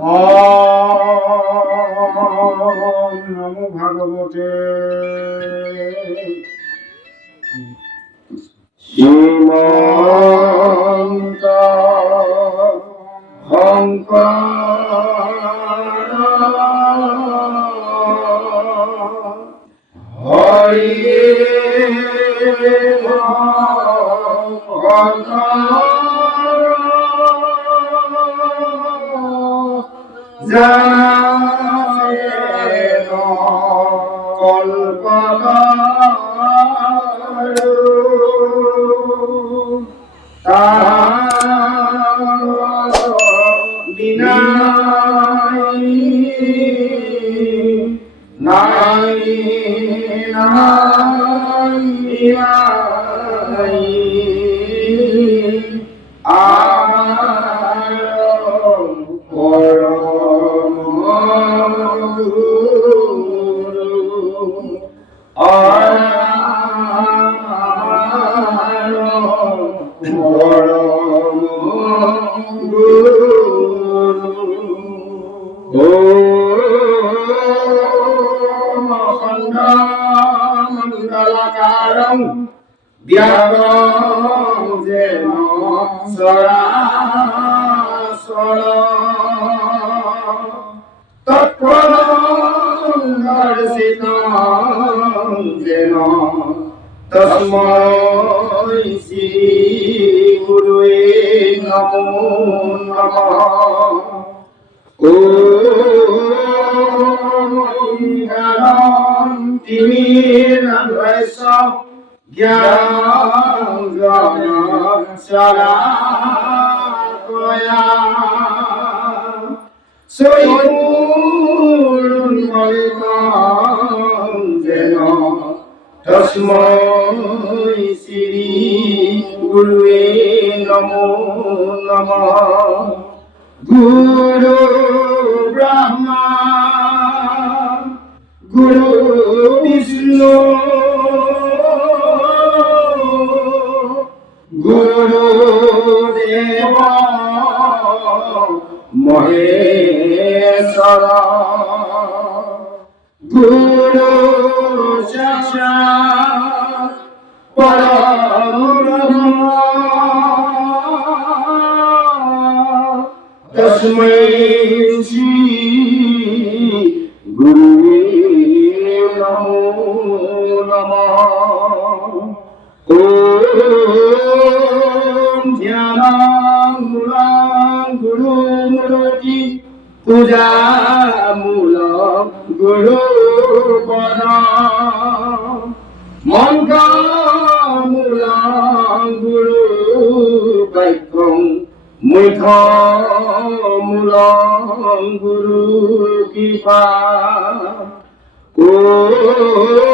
ওম নমো ভগবতে শ্ৰীমন্ত শংকৰ হৰি যায় কল্পতাৰু তার বিনাই নাই নাই নাই আর পরম মণ্ডলাকারং ব্যাপং যেন সরাসর তৎপদং দর্শিতং যেন তস্मै শ্রী গুরুয়ে নমো নমঃ। ওম তিমিরান্বয়স্য জ্ঞানঞ্জনং শলাকয়া শ্রীগুরুন্মলিতং যেন তস্मै শ্রী গুরুয়ে নমো নমঃ। গুরু ব্রহ্মা গুরু বিষ্ণু গুরু দেব মহেশ্বর গুরু সাক্ষাৎ পরব্রহ্ম তস্मै শ্রী গুরুয়ে নমো নমঃ। ওম ধ্যানমূলং গুরুমূর্তি পূজামূলং গুরুপদম মন্ত্রমূলং গুরুবাক্যং মুখ্যমূলং গুরু কৃপা। ওম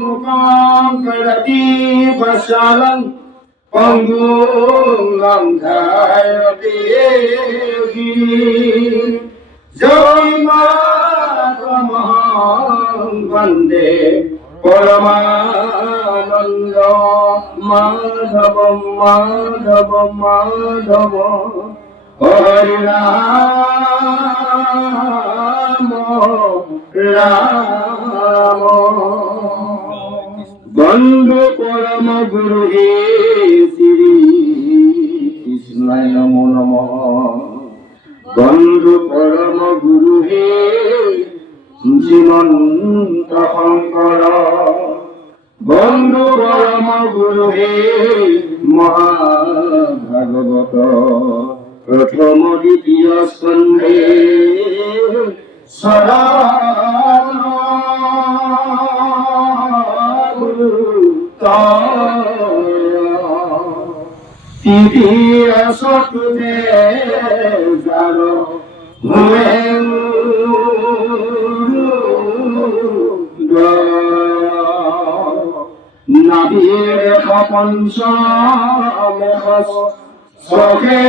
মুখং করতি বশালং পঙ্গুং লঙ্ঘয়তে গিরিম যৈমাতমহং বন্দে পরমানন্দ মাধবম মাধবম মাধবম হরি রাম রাম। বন্ধু পরম গুরু হে শ্রী কৃষ্ণায় নমো নমঃ। বন্ধু পরম গুরু হে শ্রীমন্ত শংকৰ বন্ধু পরম গুরু হে মহাভাগবত প্রথম দ্বিতীয় স্কন্ধে শরণ তৃতীয় চতুর্থে যার হুয়ে নাভির পঞ্চম সখে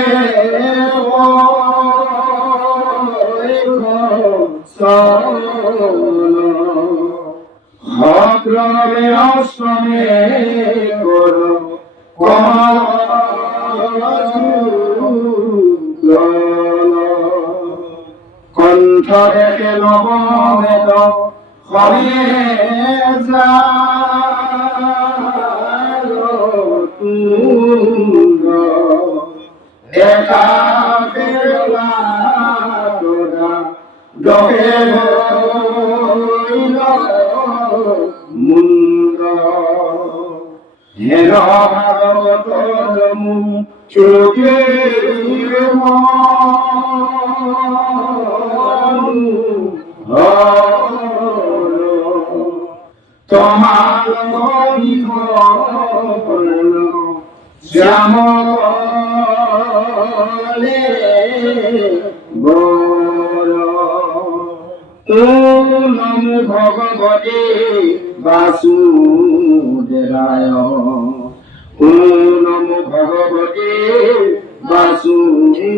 হক্রমে অষ্টমে কর কমল কণ্ঠ দেখে নবমেদ হবে তুঙ্গ দেখা পেলা তোরা ডকে মুন্দ হের ভাগবত চোখের তোমার শ্যামলে নমো ভগবতে বাসুদেবায় নমো ভগবতে বাসুদেবায়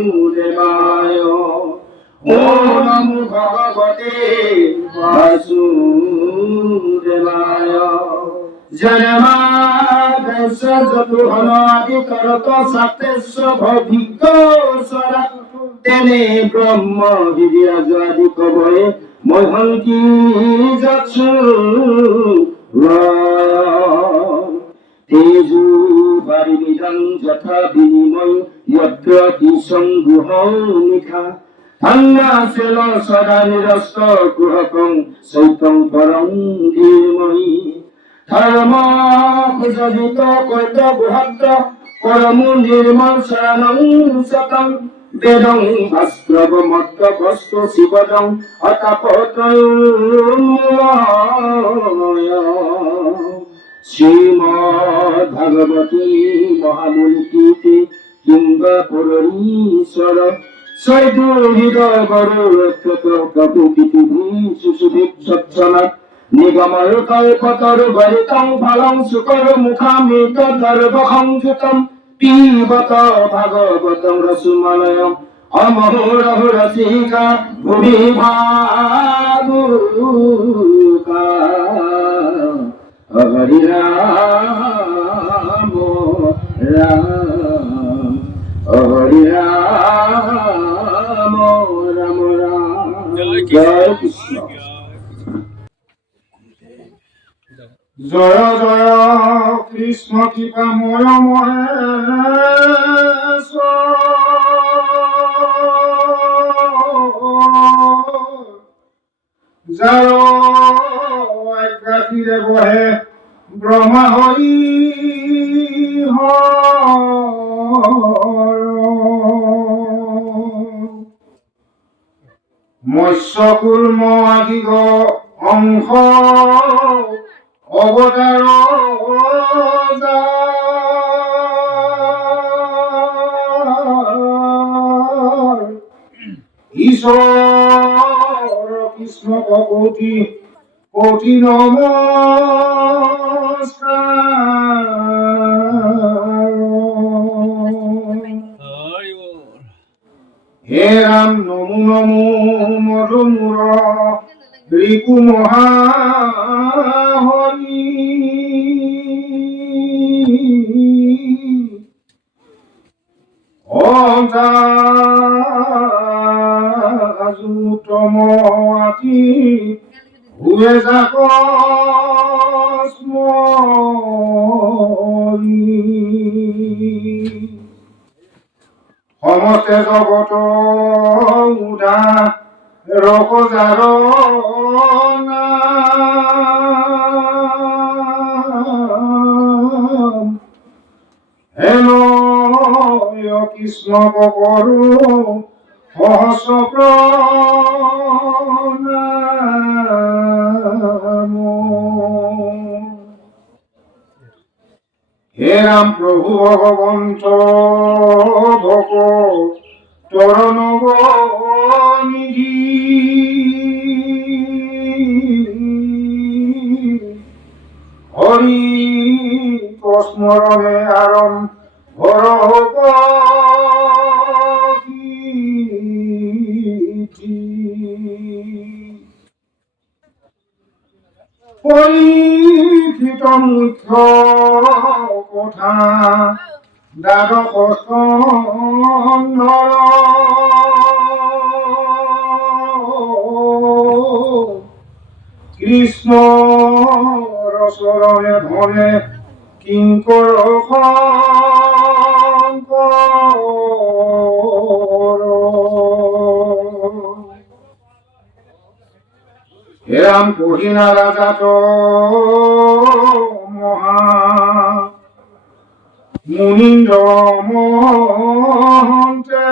নমো ভগবতে বাসুদেবায় জনমাদস্য যতুহনাদি করত সতেস্য ভবিজ্ঞসরা তেনে ব্রহ্ম বিরাজ আদি কবয়ে মহন্তি যৎসু তেজু বারিমিদং যথা বিনিময় যত্র দিশঙ্গুহ নিখা ধন্যাসেল সদা নিরস্ত কুহকং সৈতং পরং ধীমহি ধর্ম খুজজিত কৈত গুহত্র পরম নির্মল শরণং সতং বেদং ভাস্কর মত্ত বস্ত শিবদং অতপত্রয় শ্রীমদ্ ভাগবতী মহামূর্তিতে কিংবা পুরীশ্বর সৈদু হৃদয় বরক্ষত কপু পৃথিবী সুসুভিক সচ্ছলা নিগমর কল্পতর বলিতং ফলং শুকর মুখামৃত দর্ভং যুতম পিবত ভাগবতং রসুমলয়ং অমহুরহু রসিকা ভুবি ভাবুকা হরি রাম রাম হরি রাম রাম রাম জয় কৃষ্ণ জয় জয় কৃষ্ণ কৃপাময় মহেশ যার আজ্ঞাতিরে বহে ব্রহ্মা হরি মৎস্যকুর্ম আদি অংশ অবতার ঈশ্বর কৃষ্ণ কোটি কোটি নমস্কার হে রাম নমো নমো মধুমুর রিপু মহাহরি অজুতম আতি হুয়ে যাক সমস্তে জগত উদা রকজার হেন কৃষ্ণ করু সহস্র প্রণাম হে রাম প্রভু ভগবন্ত ভক তরণব নিধি হরি স্মরণে আরম্ভর পরীক্ষিত মুখ্য কথা দ্বাদশ চৰণে ধনে কিংকৰ শংকৰ হেৰাম পহিলা ৰাজাত মহা মুনীন্দ্ৰ মহন্তে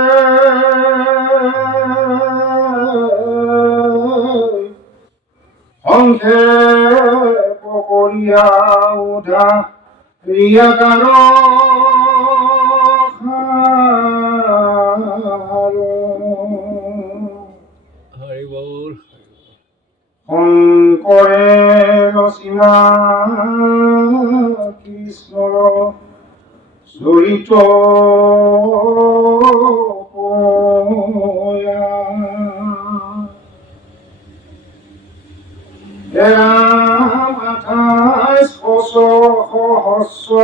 সংক্ষেপ কৰিয়া উধা ৰিয়াকাৰ শংকৰে ৰচনা কৃষ্ণৰ চৰিত্ৰ ৰাম 28 বছৰ সহস্ৰ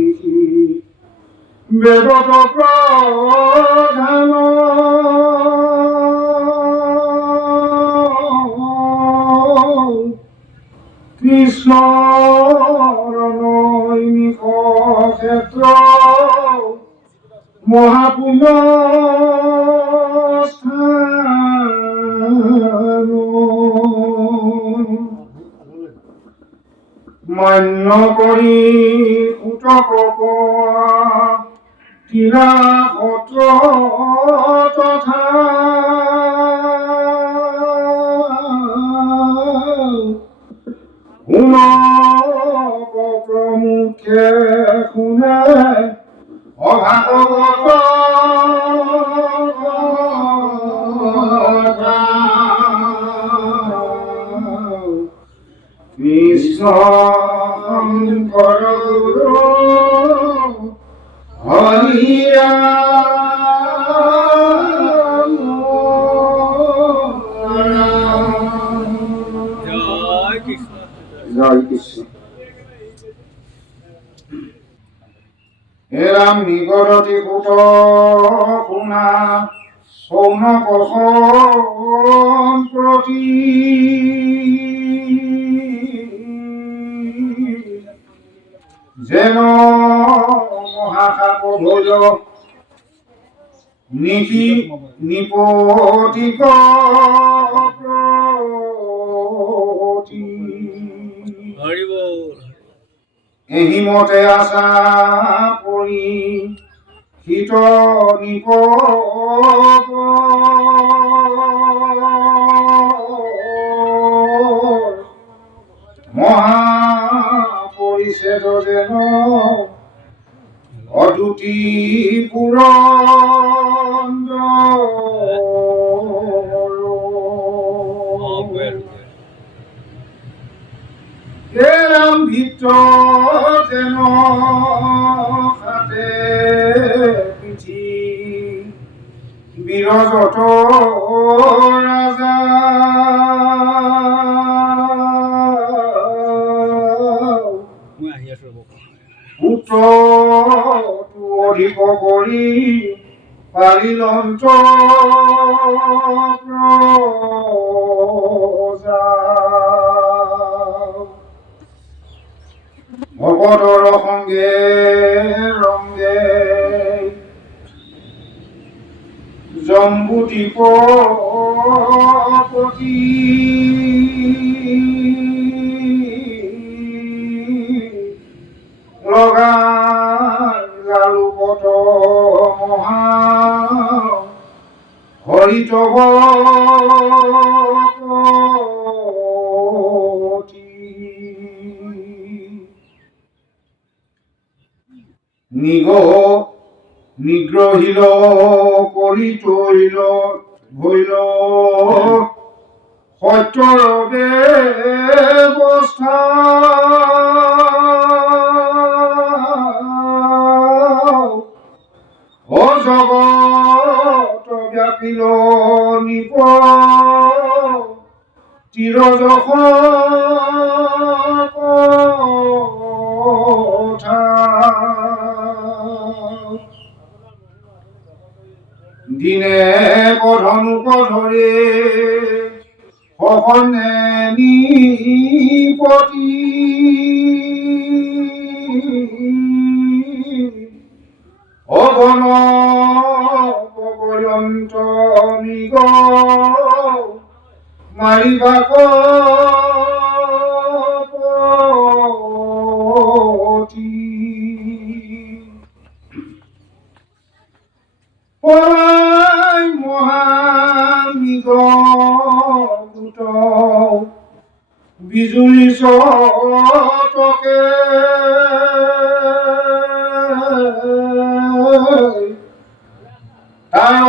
ঋষি বেদত প্ৰধান কৃষ্ণৰ নৈমিষ ক্ষেত্ৰ মহাপুণ্য মান্য কৰি উতক তিৰা সত্ৰ তথা শুনক প্ৰমুখে শুনে অভাগৱত কৃষ্ণ শংকৰ গুৰু হৰি ৰাম জয় কৃষ্ণ জয় কৃষ্ণ হে ৰাম নিগৰতি পুত শুনা সৌনক প্ৰতি যেন মহাসাপ ভোজ নীতি নিপতিক এহিমতে আশা পৰি শীত নিপ মহা পৰিছেদ যেন অদ্যুতি পুৰন্দৰ ৰাম ভিতৰত যেন খাতে পিঠি বিৰজত ৰাজা পুত্ৰটো অধিক কৰি পাৰিলন্ত প্ৰজা ভগতৰ সংগে ৰংগে জম্বুদ্বীপতি লগাই লালুকত মহা হৰিতব নিগ্ৰহিল কৰি তৈল ভৈল সত্যৰ ব্যৱস্থা জগত ব্যাপিল নিপ তিৰজখ দিনে ধনুক ধৰে সহনে নি নিপতি অগণ পগয়ন্ত মৃগ মাৰিবাক পলাই মহামৃগ দূত বিজুলী চটকে তাৰ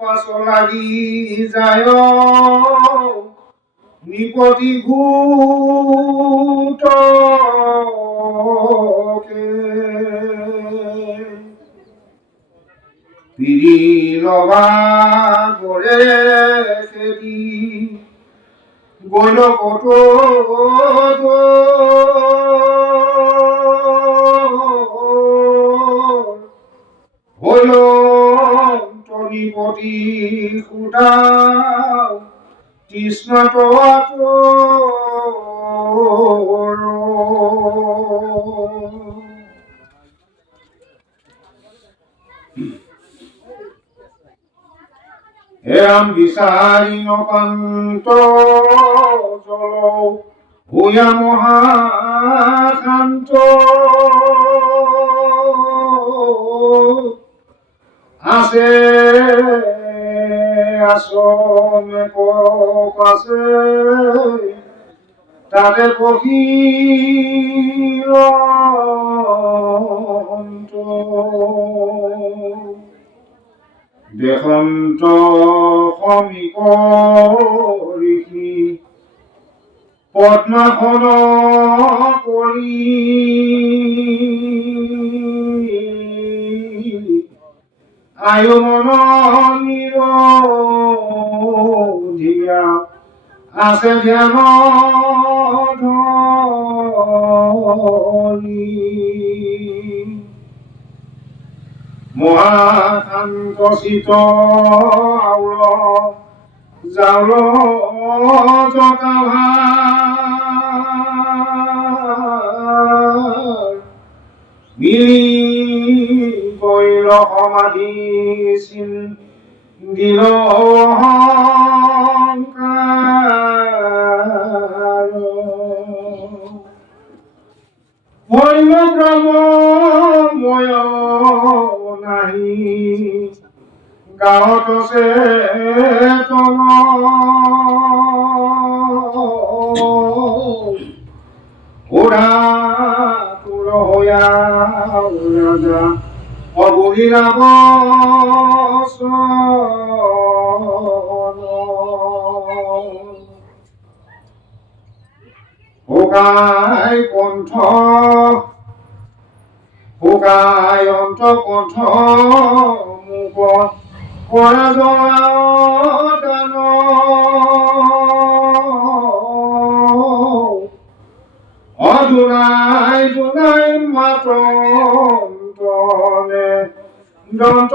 পাছ লাগি যায় নিপতি ভূতকে পিৰি লবা গৰে খেদি গল কত হল নিপতি সুধা তৃষ্ণাত এরাম বিচারি নপান্ত জল ভূয়া মহাশান্ত আছে আসনে পাশে তাতে বহিল দেশন্ত সমীপ ঋষি পদ্মাসন কৰি আয়ুমন নিৰোধিয়া আছে ধ্যান ধৰি মহাশান্ত চিত আউল জাউল জটাভাৰ মিলি গৈল সমাধি চিন দিল অহংকাৰ হইল ব্ৰহ্মময় নাহি গাঁৱত চেতন ওৰা তোৰ হয়া ৰাজা অবহিলাব শুকাই কণ্ঠ শুকাই অন্ত কণ্ঠ মুখ কৰা দান অদুনাই দুনাই মাতনে দন্ত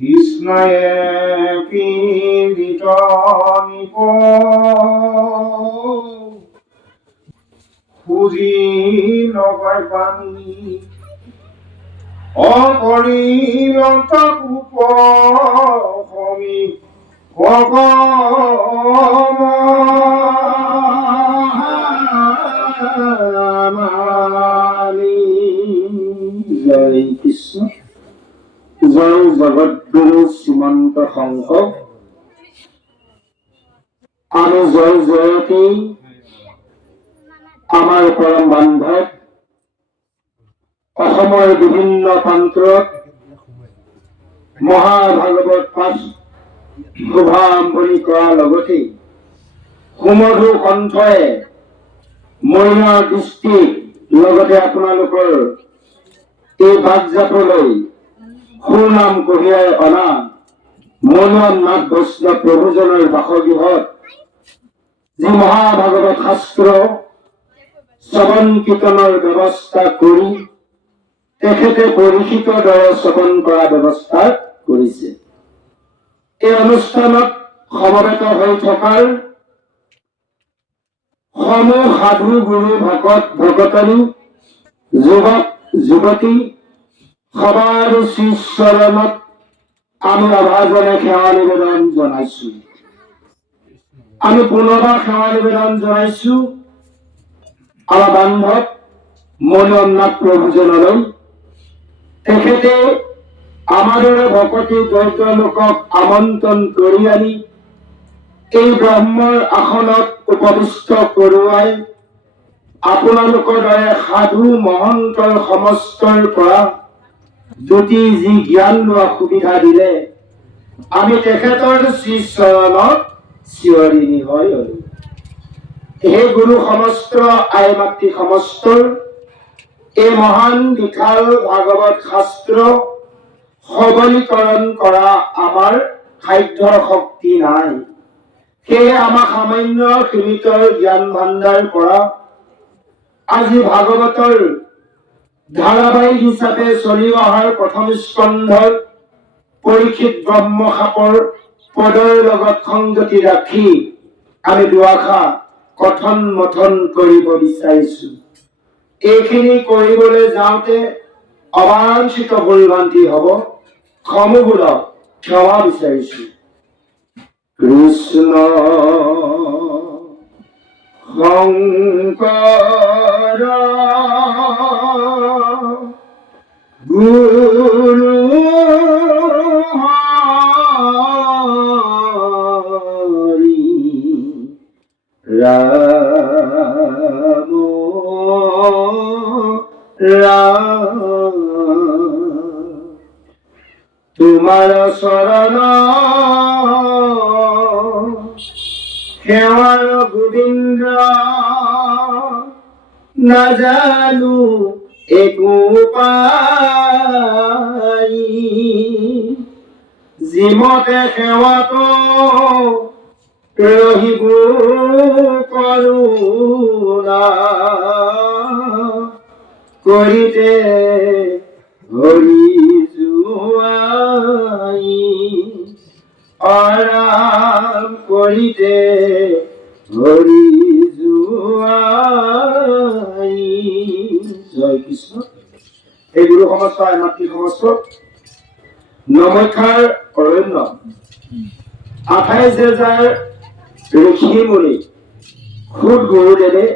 কৃষ্ণয়ে পীড়িত নিপ খুজি নগয় পানী অকৰিলন্ত কূপ সমী জয় কৃষ্ণ। জয় জগৎগুৰু শ্ৰীমন্ত শংকৰ। আমি জয় জয়তী আমাৰ পৰম বান্ধৱ অসমৰ বিভিন্ন প্ৰান্তত মহাভাগৱত পাঠ শুভাৰম্ভণি কৰাৰ লগতে সুমধুৰ কণ্ঠৰে মইনা দৃষ্টিৰ লগতে আপোনালোকৰ এই বাটজাপলৈ সুনাম কঢ়িয়াই অনা মৌলবাদ নাথ বৈষ্ণৱ প্ৰভুজনৰ বাসগৃহত যি মহাভাগৱত শাস্ত্ৰ শ্ৰৱণ কীৰ্তনৰ ব্যৱস্থা কৰি তেখেতে পৰিচিত দৰে শ্ৰৱণ কৰা ব্যৱস্থা কৰিছে। এই অনুষ্ঠানত সমবেত হৈ থকাৰ সমূহ সাধু গুৰু ভকত ভকতনী যুৱক যুৱতী সবাৰ শ্ৰীচৰণত আমি অভাজনে সেৱা নিবেদন জনাইছো। আমি পুনৰবাৰ সেৱা নিবেদন জনাইছো আমাৰ বান্ধৱ মণিনাথ প্ৰভুজনলৈ। তেখেতে আমাৰ দৰে ভকতী দৰিদ্ৰ লোকক আমন্ত্ৰণ কৰি আনি এই ব্ৰহ্মৰ আসনত উপবিষ্ট কৰোৱাই আপোনালোকৰ দৰে সাধু মহন্তৰ সমস্তৰ পৰা দুটি যি জ্ঞান লোৱা সুবিধা দিলে, আমি তেখেতৰ শ্ৰীচৰণত চিৰঋণী হৈ হলো। হে গুৰু সমস্ত আই মাতৃ সমস্তৰ এই মহান বিশাল ভাগৱত শাস্ত্ৰ সবলীকৰণ কৰা আমাৰ সাধ্যৰ শক্তি নাই। সেয়ে আমাক সামান্য সীমিত জ্ঞান ভাণ্ডাৰ পৰা আজি ভাগৱতৰ ধাৰাবাহিক হিচাপে চলি অহাৰ প্ৰথম স্কন্ধৰ পৰীক্ষিত ব্ৰহ্মসাপৰ পদৰ লগত সংগতি ৰাখি আমি দুআষাৰ কথন মথন কৰিব বিচাৰিছো। এইখিনি কৰিবলৈ যাওঁতে অবাঞ্ছিত ভুল-ভ্ৰান্তি হ'ব, সমূহক ক্ষমা বিচাৰিছো। কৃষ্ণ শংকৰ গুৰু হৰি ৰাম ৰাম তোমাৰ চৰণ সেৱাৰ গোবিন্দ নাজানো একো পাই, যিমতে সেৱাটো ৰহিব কৰোণা কৰিতে হৰি জুৱাই, আৰাম কৰিতে হৰি জুৱাই। জয় কৃষ্ণ। এই গুৰু সমস্ত আই মাতৃ সমস্ত নমক্ষাৰ অৰণ্য 28,000 ঋষি মুনি খুদ গুৰুদেৱে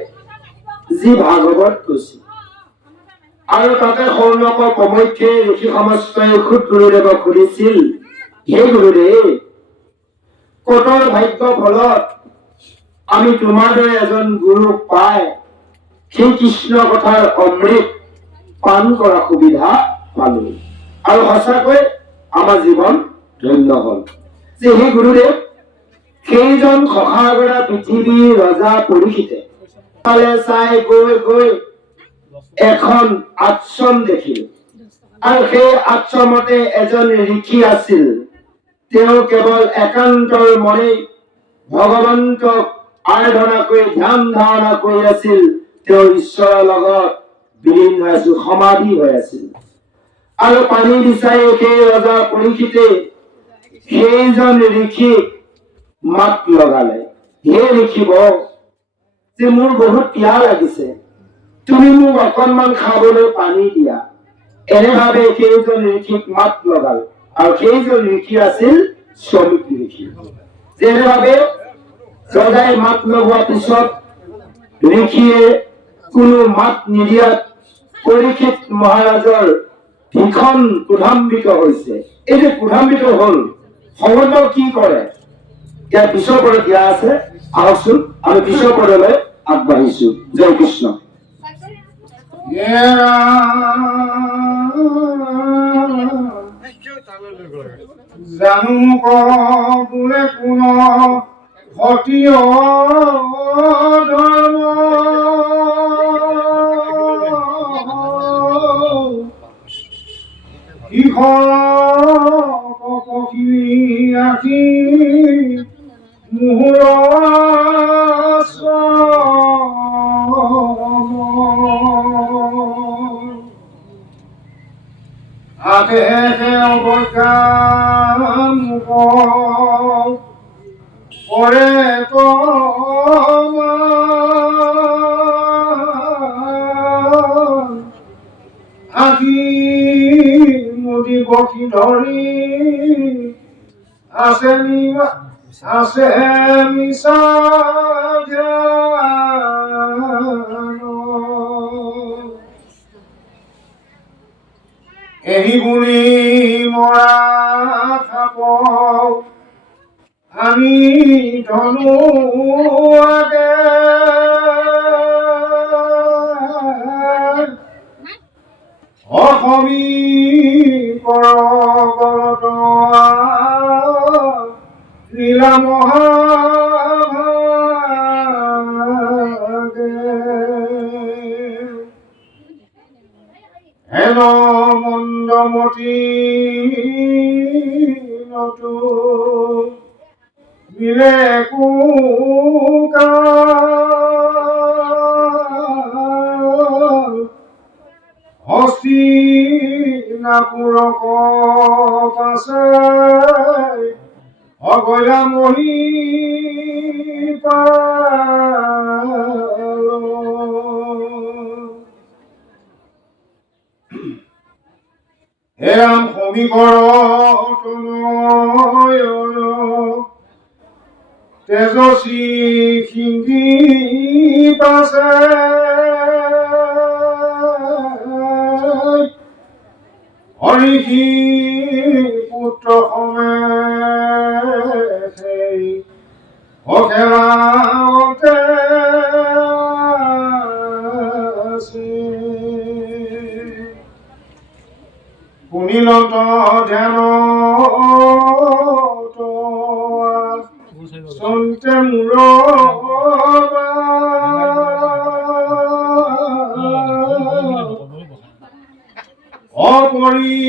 যি ভাগৱত কৈছিল আৰু তাতে সৌনক প্ৰমুখ্যে ঋষি সমস্তই খুদ গুৰুদেৱক সুধিছিল, হে গুৰুদেৱ, কঠোৰ ভাগ্য ফলত আমি তোমাৰ দৰে এজন গুৰু পাই সেই কৃষ্ণ কথাৰ অমৃত পান কৰা সুবিধা পালো আৰু সঁচাকৈ আমাৰ জীৱন ধন্য হল। যে হে গুৰুদেৱ, সেইজন সখাগৰা পৃথিৱীৰ ৰজা পৰীক্ষিতে ফালে চাই গৈ গৈ এখন আশ্ৰম দেখিল আৰু সেই আশ্ৰমতে এজন ঋষি আছিল। তেওঁ কেৱল একান্তৰ মনে ভগৱন্তক আৰাধনা কৰি ধ্যান ধাৰণা কৰি আছিল। তেওঁ ঈশ্বৰৰ লগত বিলীন হৈ আছিল, সমাধি হৈ আছিল। আৰু পানী বিচাৰি সেই ৰজা পৰীক্ষিতে সেইজন ঋষিক মাত লগালে, হে ঋষিব, যে মোৰ বহুত পিয়াহ লাগিছে, তুমি মোক অকণমান খাবলৈ পানী দিয়া। এনেভাৱে সেইজন ঋষিক মাত লগাল আৰু সেইজন ঋষি আছিল শ্ৰমিক ঋষি। যেনেভাৱে ৰজাই মাত লগোৱাৰ পিছত ঋষিয়ে কোনো মাত নিদিয়াত পৰীক্ষিত মহাৰাজৰ ভীষণ ক্ৰোধান্বিত হৈছে। এই যে ক্ৰোধান্বিত হল, সমন্ত কি কৰে ইয়াৰ পিছৰ পদত দিয়া আছে, আহকচোন আমি পিছৰ পদলৈ আগবাঢ়িছো। জয় কৃষ্ণ। জানো বোলে কোন সতীয় ধৰ্ম, আখি মোহৰ তাতে অৱজ্ঞান কৰে আহি মুদি বসি ধৰি আছে মিছা এই বুলি মৰা খাব আমি ধনু আগে অসমী পৰবৰত লীলা মহাভাগে হেন মন্দমতী নতু মিলে হস্তিনাপুৰক পাছে অগয়া মহি হেৰাম সমীপৰ তেজস্বী সিংহী পাছে হৰিষী পুত্ৰ সমে অখেৰাতে শুনিলত ধ্যান সন্তে মূৰ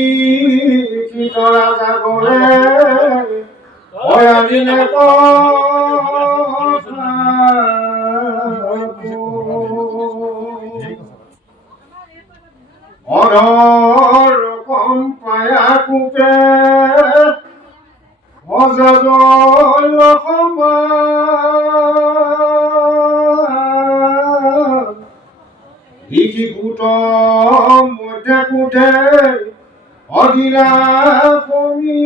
অপৰিচিত ৰাজা গলে অয়াদিনে অধৰ কম্পায়া কোপে অজল সমান লিখি কুট মধ্যে কুঠে অদিলা কমি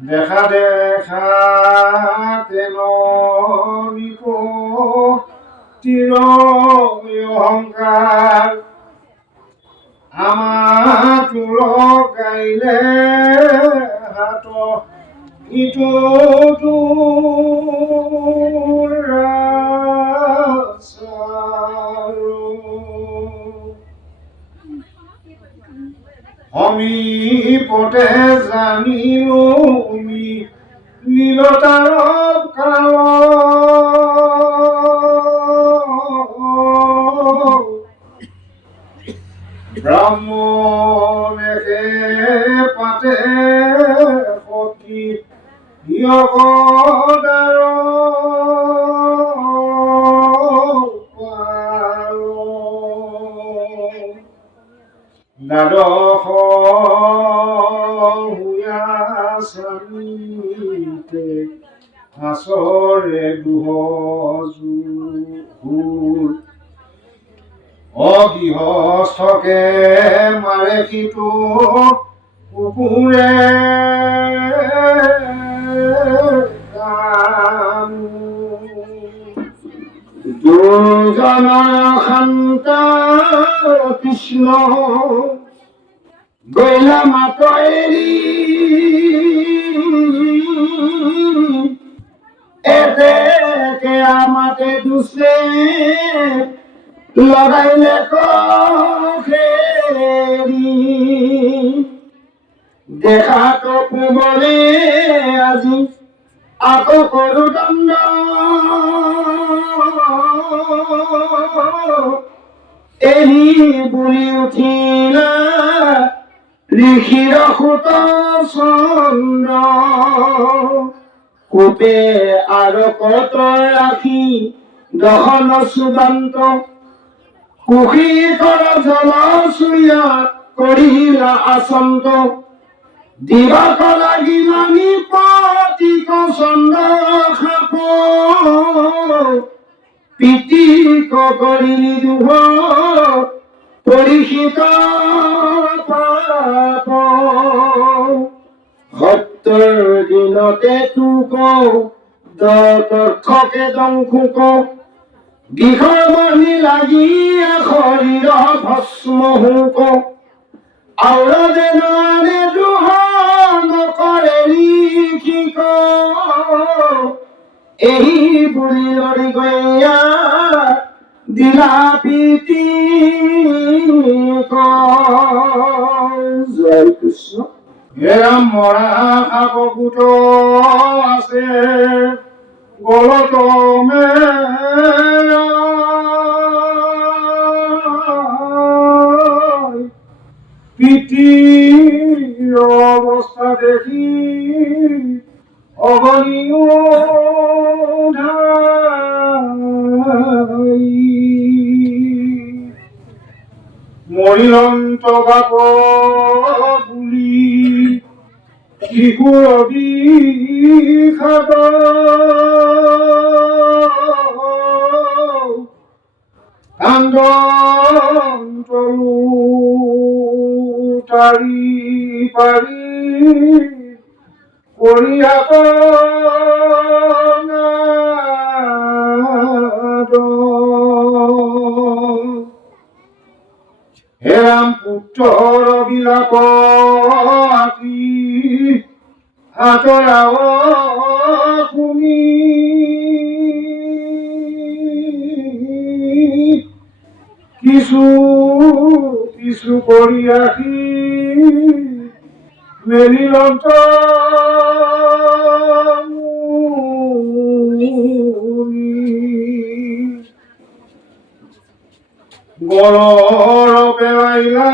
দেখা দেখা তেল তিৰ অহংকাৰ আমাৰ তোৰ গাইলে হাত ইটো সমীপতে জানিলো নীলতাৰ কাল ব্ৰাহ্মণে পাতে সতী য়গদাৰ দ্বাদশ হুয়া স্বামীতে আচৰে দুহজুৰ অগৃহস্থকে মাৰে সিটো কুকুৰে দুজনৰ শান্ত কৃষ্ণ গৈলা মাত এৰি এতেকে আমাতে দুছে লগাইলে কখেৰি দেখাতো কুবলে আজি আকৌ কৰো দণ্ড এৰি বুলি উঠিলা ঋষিৰ সুত চন্দ্ৰ কোপে আৰু কত ৰাখি দহন সুদান্ত কুশী কৰ জলচুয়া কৰিলা আচন্ত দিবাক লাগিলানি পতিক চন্দ্ৰ খাপ পিতিক কৰিলি দুহ পৰিষিত পাপ সত্তৰ দিনতে তোক দৰ্থকে দংশুক দিশৰ মানি লাগি শৰীৰ ভস্ম হুক আৰু যেন আনে দুহ নকৰে লিখিক এই বুঢ়ী লৰি গৈয়া দিলা পিতিক জয় কৃষ্ণ। হেৰা মৰা সাপ গোট আছে গলত পিঠিৰ অৱস্থা দেখি অগণিও মৰিলন্ত বাপ বুলি শিশুৰ বিষাদ কান্দন্তৰু তাৰি পাৰি কৰিয়াত হেৰাম পুত্ৰৰ বিলাপ আতি আঁতৰাও শুনি কিছু কিছু কৰি আহি মেলিলন্ত গলৰ পেলাইলা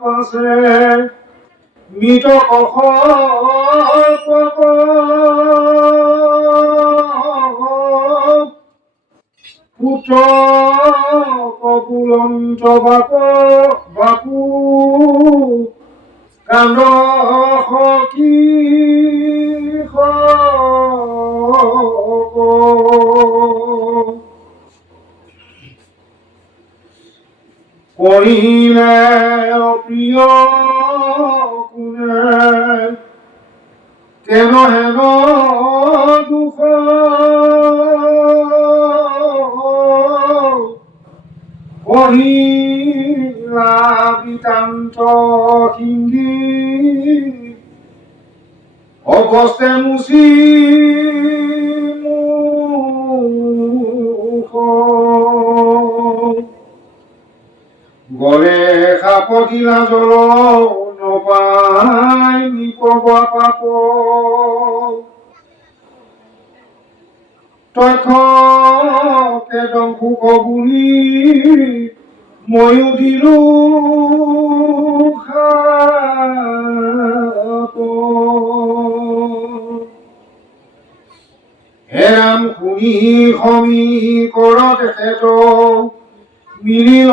পাছে মৃত পুত্ৰ কপুলন্ত বাপু কান্দ সখী কৰিলে প্ৰিয় কোনে কেন হেন দুখ কহিলা বিতান্ত সিংহী অৱস্থে মুচি মুখ গলে সাপদিলা জল নপাই নিপবা পাপ তখকে দংশুক বুলি ময়ো দিলো খাপ হেৰাম শুনি সমী কৰ তেখেত মিলিল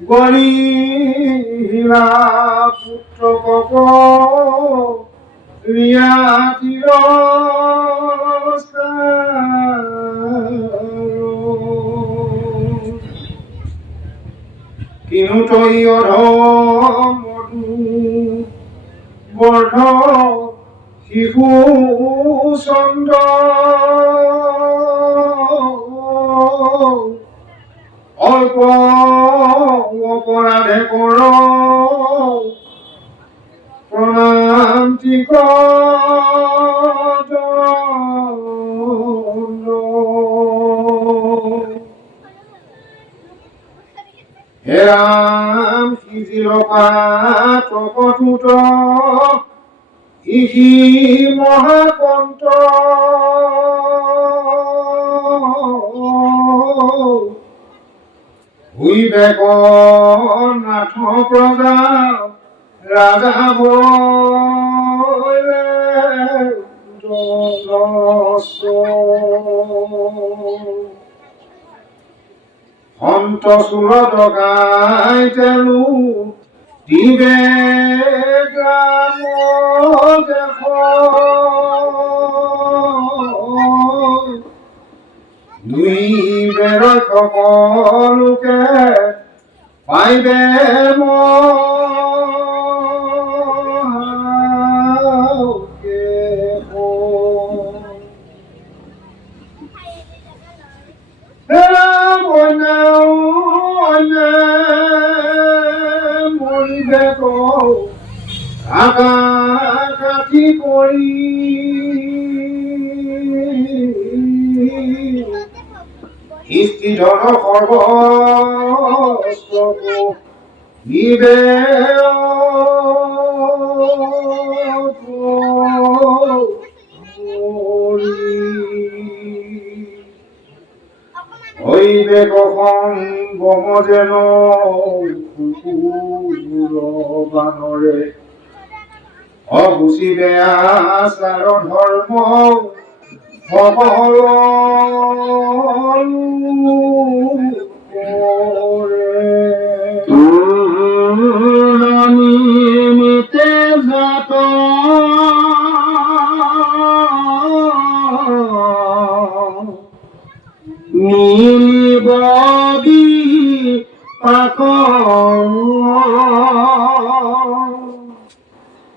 গৰিলা পুত্ৰ কপ ৰিয়াতিৰ কিনো তই মধু বৰ্ধ শিশু চন্দ্ৰ অল্প অপৰাধে কৰ প্ৰণান্তিক হেৰাম সিজিল পাতকটুত ইহি মহাকন্ত হুইবেক নাথ প্ৰজা ৰাজা বলে জনস্ব সন্ত সুৰ ডকাই তেলো দিবে গ্ৰাম দেশ দুই বেৰৰ সকলোকে পাইবে আকাশী কৰি স্থিধৰ সৰ্বস্বকো নিবে হইবে কখন বমজেন কুকুৰ বানৰে অগুচিবে আচাৰ ধৰ্ম সকল নিমিতে যাত মিলিব পাক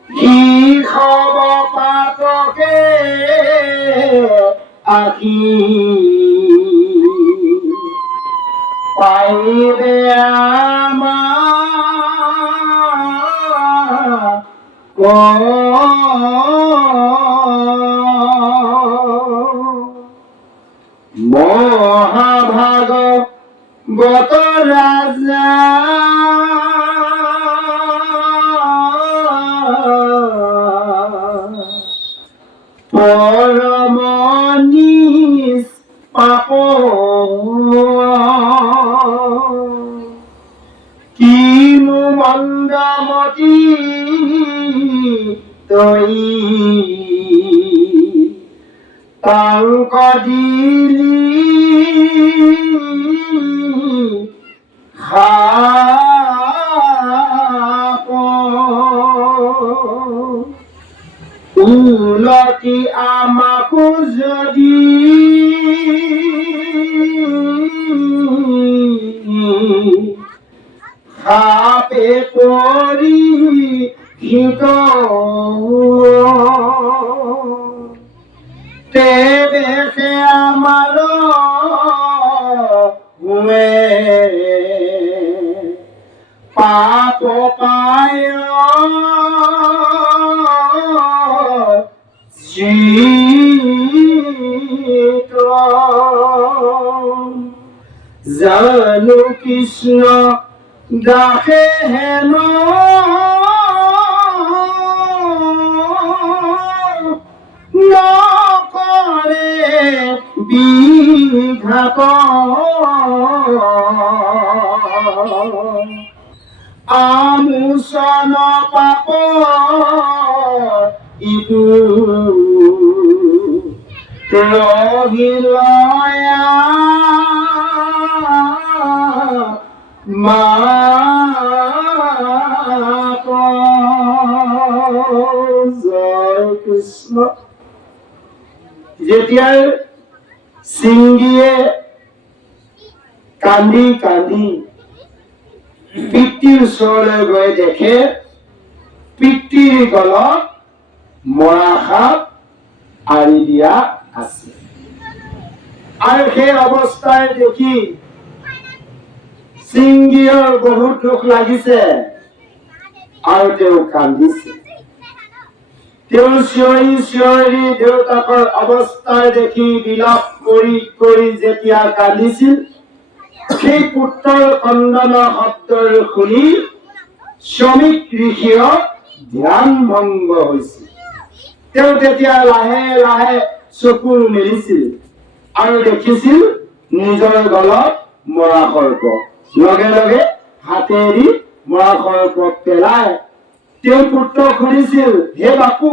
শিখব পাতকে আখি পাইবে মহাভাগৱত ৰাজা পৰম নিষ্পাপ কিনো মন্দমতি তই তাংক দিলি খাপ উলটি আমাকো যদি খাপে পৰি হিত তেবে আমাৰ হুয়ে পাপ পায় জানু কৃষ্ণ দাসে হেন নকৰে বিঘাত আমোচন পাপ ইটো ৰহিলয়া জয় কৃষ্ণ। যেতিয়াই সিংগীয়ে কান্দি কান্দি পিতৃৰ ওচৰলৈ গৈ দেখে পিতৃৰ গলত মৰা সাপ আঁৰি দিয়া আছে আৰু সেই অৱস্থাই দেখি সিংগীৰ বহুত দুখ লাগিছে আৰু তেওঁ কান্দিছে। তেওঁ চিঞৰি চিঞৰি দেউতাকৰ অৱস্থাই দেখি বিলাপ কৰি কৰি যেতিয়া কান্দিছিল সেই পুত্ৰৰ কন্দন শব্দৰ শুনি শ্ৰমিক ঋষিৰ ধ্যান ভংগ হৈছিল। তেওঁ তেতিয়া লাহে লাহে চকু মেলিছিল আৰু দেখিছিল নিজৰ গলত মৰা সৰ্প। লগে লগে হাতেৰে মৰা সৰ্প পেলাই তেওঁৰ পুত্ৰক সুধিছিল, হে বাপু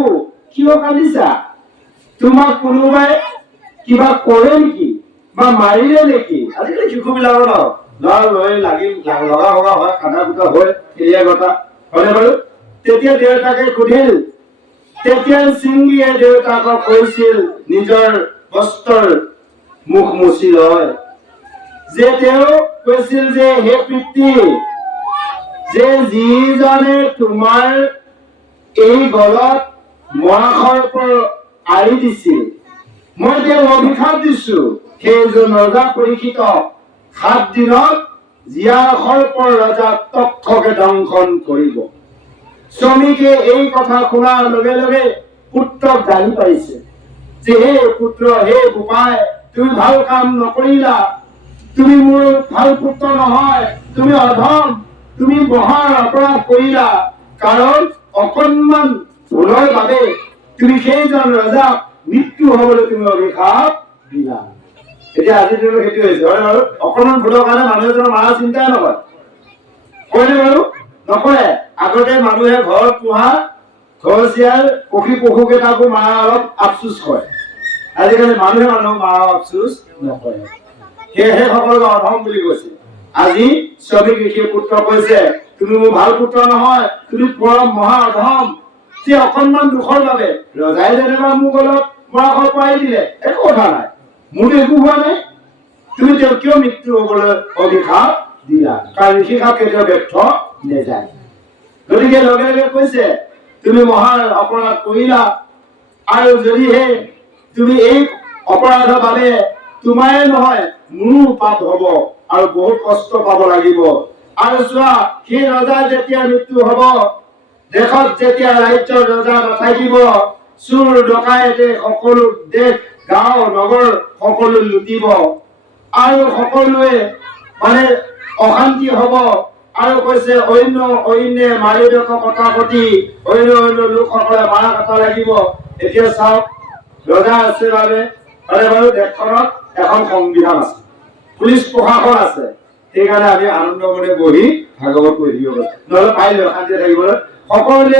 কিয় কান্দিছা? তোমাক কোনোবাই কিবা কৰে নেকি বা মাৰিলে নেকি? আজিকালি শিশুবিলাকৰ ন ল'ৰা লৈ লাগি লগা ভগা হয়, কান্দা কুটা হয়, এয়া কথা হয়নে বাৰু? তেতিয়া দেউতাকে সুধিল, তেতিয়া চিংগিয়ে দেউতাকক কৈছিল নিজৰ বস্ত্ৰৰ মুখ মুচি লয় যে তেওঁ কৈছিল যে হে পিতৃ, যে যিজনে তোমাৰ এই গলত মহাসৰ্পৰ আঁৰি দিছিল, মই তেওঁক অভিশাপ দিছো, সেইজন ৰজা পৰীক্ষিতক 7 দিনত জীয়া সৰ্পৰ ৰজা তক্ষকে দংশন কৰিব। শ্ৰমিকে এই কথা শুনাৰ লগে লগে পুত্ৰক গালি পাৰিছে যে হে পুত্ৰ, হে গোপাই, তুমি ভাল কাম নকৰিলা, তুমি মোৰ ভাল পুত্ৰ নহয়, তুমি অধম, তুমি মহাৰ অপৰাধ কৰিলা, কাৰণ অকণমান ভুলৰ বাবে তুমি সেইজন ৰজাক মৃত্যু হবলৈ তুমি অভিশাপ দিলা। এতিয়া আজিৰ দিনত সেইটো হৈছে হয় বাৰু? অকণমান ভুলৰ কাৰণে মানুহ এজনৰ মাৰা চিন্তাই নকৰে, হয়নে বাৰু? নকৰে। আগতে মানুহে ঘৰত পোহা ঘৰচীয়াৰ পশুকেইটাকো মাৰা অলপ আফচোচ কৰে, আজিকালি মানুহে মানুহক মাৰা আফচোচ নকৰে। সেয়েহে সকলোকে অধম বুলি কৈছে। আজি শ্ৰমিক ঋষিৰ পুত্ৰ কৈছে, তুমি মোৰ ভাল পুত্ৰ নহয়, তুমি পৰম মহা অধম। সেই অকণমান দুখৰ বাবে ৰজাই যেনিবা মোৰ গলত মহাসৰ্প আঁৰি দিলে, একো কথা নাই, মোৰতো একো হোৱা নাই, তুমি তেওঁক কিয় মৃত্যু হবলৈ অভিশাপ দিলা? কাৰণ ঋষিশাপ কেতিয়াও ব্যৰ্থ নেযায়। গতিকে লগে লগে কৈছে, তুমি মহাৰ অপৰাধ কৰিলা, আৰু যদিহে তুমি এই অপৰাধৰ বাবে তোমাৰে নহয় মোৰো পাপ হব আৰু বহুত কষ্ট পাব লাগিব। আৰু চোৱা, সেই ৰজা যেতিয়া মৃত্যু হব, দেশত যেতিয়া ৰাজ্যৰ ৰজা নাথাকিব, চোৰ ডকাইতে সকলো দেশ গাঁও নগৰ সকলো লুটিব আৰু সকলোৱে মানে অশান্তি হব। আৰু কৈছে অন্যে মাৰি দেশ কটাকটি, অন্য লোকসকলে মাৰা কটা লাগিব। এতিয়া চাওক, ৰজা আছে বাবে বাৰু দেশখনত এখন সংবিধান আছে, পুলিচ প্ৰশাসন আছে, সেইকাৰণে আমি আনন্দ মনে বহি ভাগৱত পঢ়িব পাৰো, নহলে পাৰিলে অশান্তি থাকিবলৈ। সকলোৱে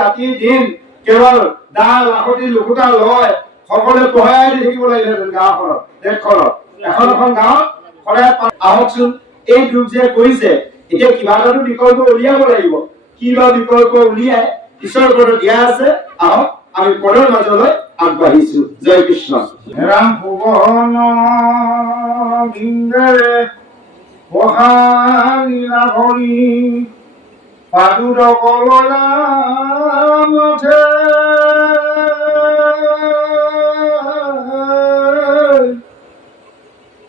ৰাতি দিন কেৱল দা লাখতি লুকুটা লয়, সকলোৱে পঢ়াই দি থাকিব লাগিলেহেঁতেন গাঁওখনত, দেশখনত। এখন গাঁৱত সদায় আহকচোন, এই দুখ যে কৰিছে, এতিয়া কিবা এটা বিকল্প উলিয়াব লাগিব। কিবা বিকল্প উলিয়াই ঈশ্বৰৰ পদ দিয়া আছে, আহক আমি পদৰ মাজলৈ আগবাঢ়িছো। জয় কৃষ্ণ। ৰাম ভুৱন বিন্দৰে পহালীলা ভৰি পাদুৰ কললামঠে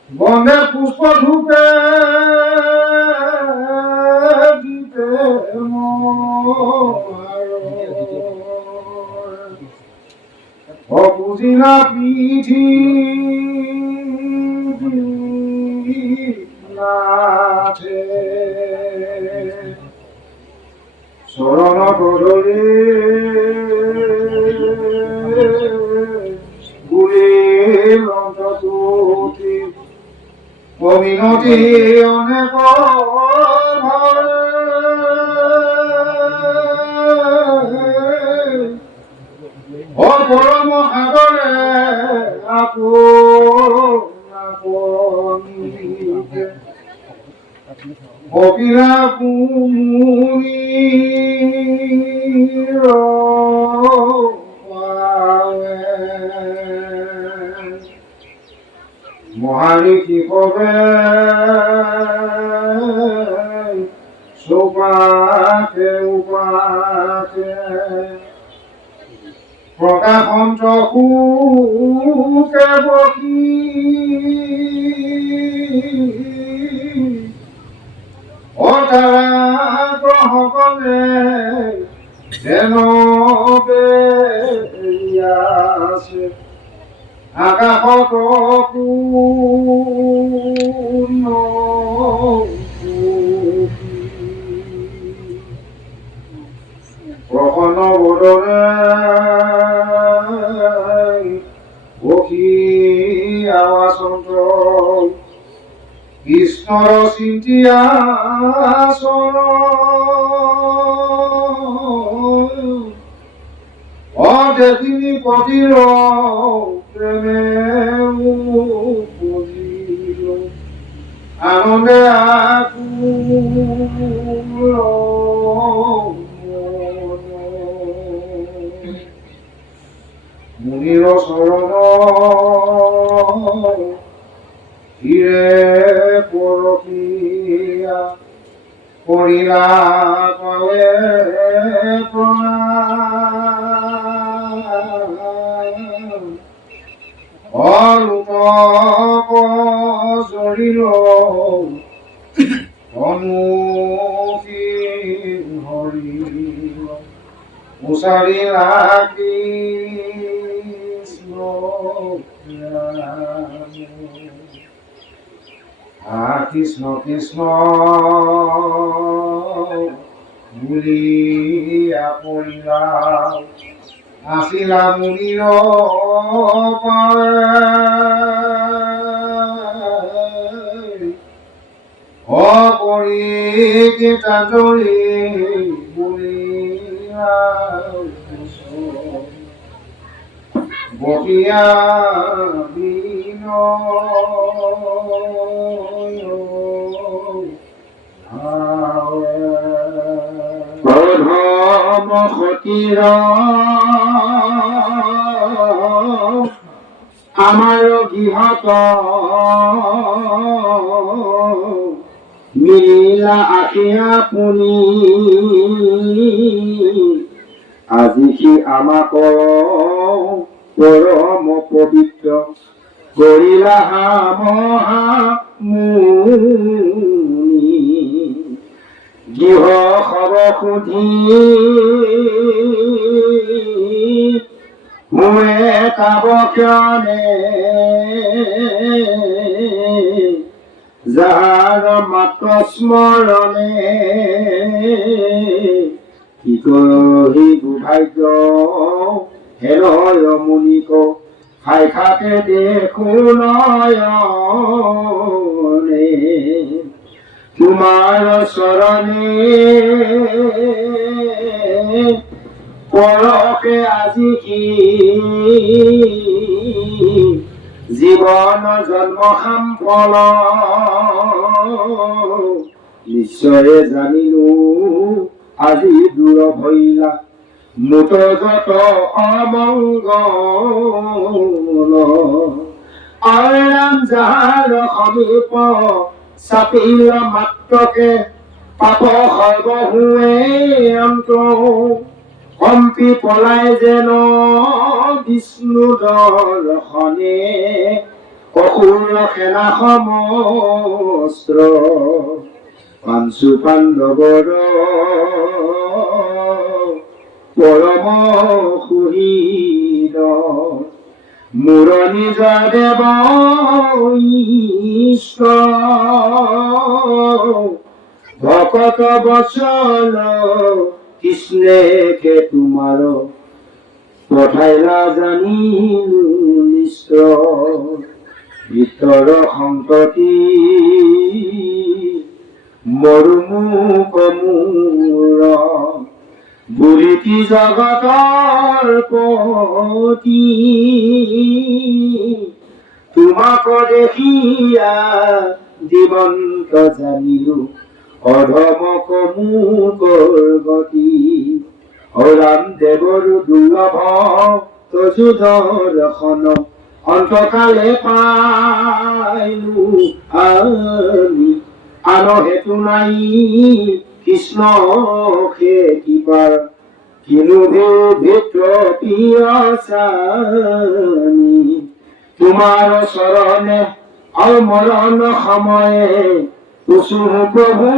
বন্দে পুষ্প ধূপে দিতে অপুজিলা পিঠি নাথে চৰণ পদৰে গুৰি লন্ততুতি অমিনতি অনেক পৰম সাগৰে আপোনিতে কপিলা মুনিৰ মহাৰিষি কবে চৌপাশে উপাসে প্ৰকাশন্ত সুকে বহি অতাৰাসকলে যেন আছে আকাশত পূৰ্ণ প্ৰসন্ন বদনে বহি আৱাসন্ত কৃষ্ণৰ চিন্তিয়া চৰণ দেখিনি পতিৰ প্ৰেমে উপজিল আনন্দে আকুল মুনিৰ চৰণ হিৰে পৰশিয়া কৰিলা পালে প্ৰণাম অৰূপ জৰিল অনুকি হৰিল উচাৰিলা কৃষ্ণ কৃষ্ণ কৃষ্ণ বুলি পৰিলা আছিলা মুনিৰ অপৰিচিতা ধৰি বুলিলা বহিয়া দিন অধম সতীৰ আমাৰ গৃহত মিলা আশিয়া পুনি আজি সি আমাক পৰম পবিত্ৰ কৰিলা মহামুনি গৃহ খবৰ সুধি মোৰে কাব ক্ষণে যাৰ মাত্ৰ স্মৰণে কি কৰি দুৰ্ভাগ্য হেৰয় মুনিক খাই খাতে দেখো নয়নে তোমাৰ চৰণে পৰশে আজি কি জীৱন জন্ম সাম্ফল নিশ্চয়ে জানিলো আজি দূৰ ভৈলা মুঠ যত অমংগল আৰাম যাৰ সমীপ চাপিল মাত্ৰকে পাপ সৰ্বহুৱে অন্ত কম্পি পলাই যেন বিষ্ণু দৰ্শনে অসুৰ সেনা সমস্ত্ৰ পাঞ্চু পাণ্ডৱৰ পৰম সুহৃদ মোৰ নিজ দেৱ ঈশ্বৰ ভকত বচন কৃষ্ণেকে তোমাৰ পঠাইলা জানিলো নিশ্চয় ভিতৰ সন্ততি মৰুমুখ মূৰ বুলিতি জগতৰ পতি তোমাক দেখিয়া জীৱন্ত জানিলো অধমক মুকৰ গতি ৰাম দেৱৰ দুৰ্লভ তজু দৰ্শন অন্তকালে পাইলো আমি আন হেতু নাই কৃষ্ণ খেতিবাৰ কিনো ভিত্ৰ পিয়চানি তোমাৰ চৰণে আৰু মৰণ সময়ে তুচু প্ৰভু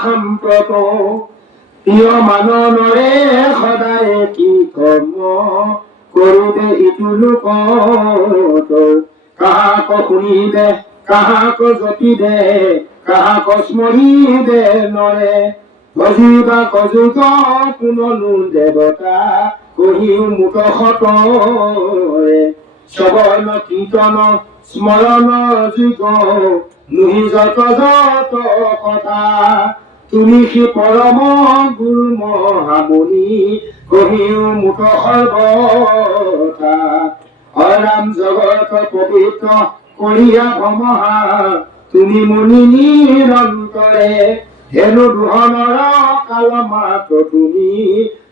সাম্প্ৰত প্ৰিয় মাননৰে সদায় কি কৰ্ম কৰোঁতে ইটো লোকত কাহাক শুনিবে কাহাক জপিবে কাহাক স্মৰিবে নৰে ভজিবা কযুগ পুননো দেৱতা কহিও মুঠ সতৰে শ্ৰৱণ কীৰ্তন স্মৰণ যোগ নুহি যত যত কথা তুমি সি পৰম গুৰু মহামুনি কহিও মুঠ সৰ্বথা অৰাম জগত পবিত্ৰ কৰিয়া ভমহা তুমি মুনি নিৰন্তৰে হেনো দুহনৰ কাল মাত্ৰ তুমি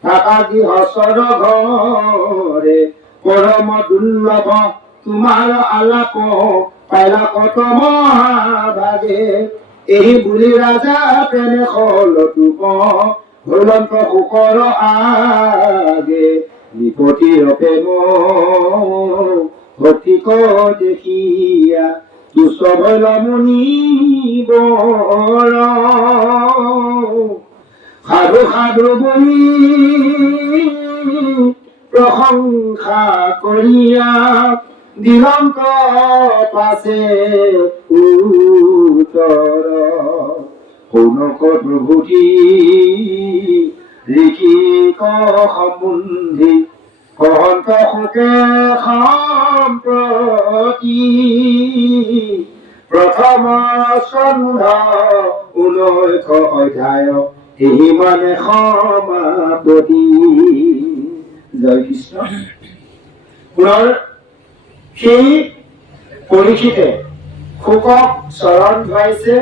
থাকা গৃহস্থৰ ঘৰে পৰম দুৰ্লভ তোমাৰ আলাপ পাইলা কত মহাভাগে এই বুলি ৰাজা প্ৰেমে হলতো ভুলন্ত সুকৰ আগে বিপতিৰ প্ৰেম ভক্তিক দেখিয়া দুষ্ট ভৈল মুনি বৰ সাধু সাধু বহি প্ৰশংসা কৰিয়া দিগন্ত পাছে উত্তৰ শৌনক প্ৰভুতি ঋষিক সম্বন্ধি সহন্ত শোকে সম্প্ৰতি প্ৰথম স্কন্ধ 19 অধ্যায় এই মানে সমাপতি জয় কৃষ্ণ পুনৰ সেই পৰীক্ষিতে শুকক চৰণ ধুৱাইছে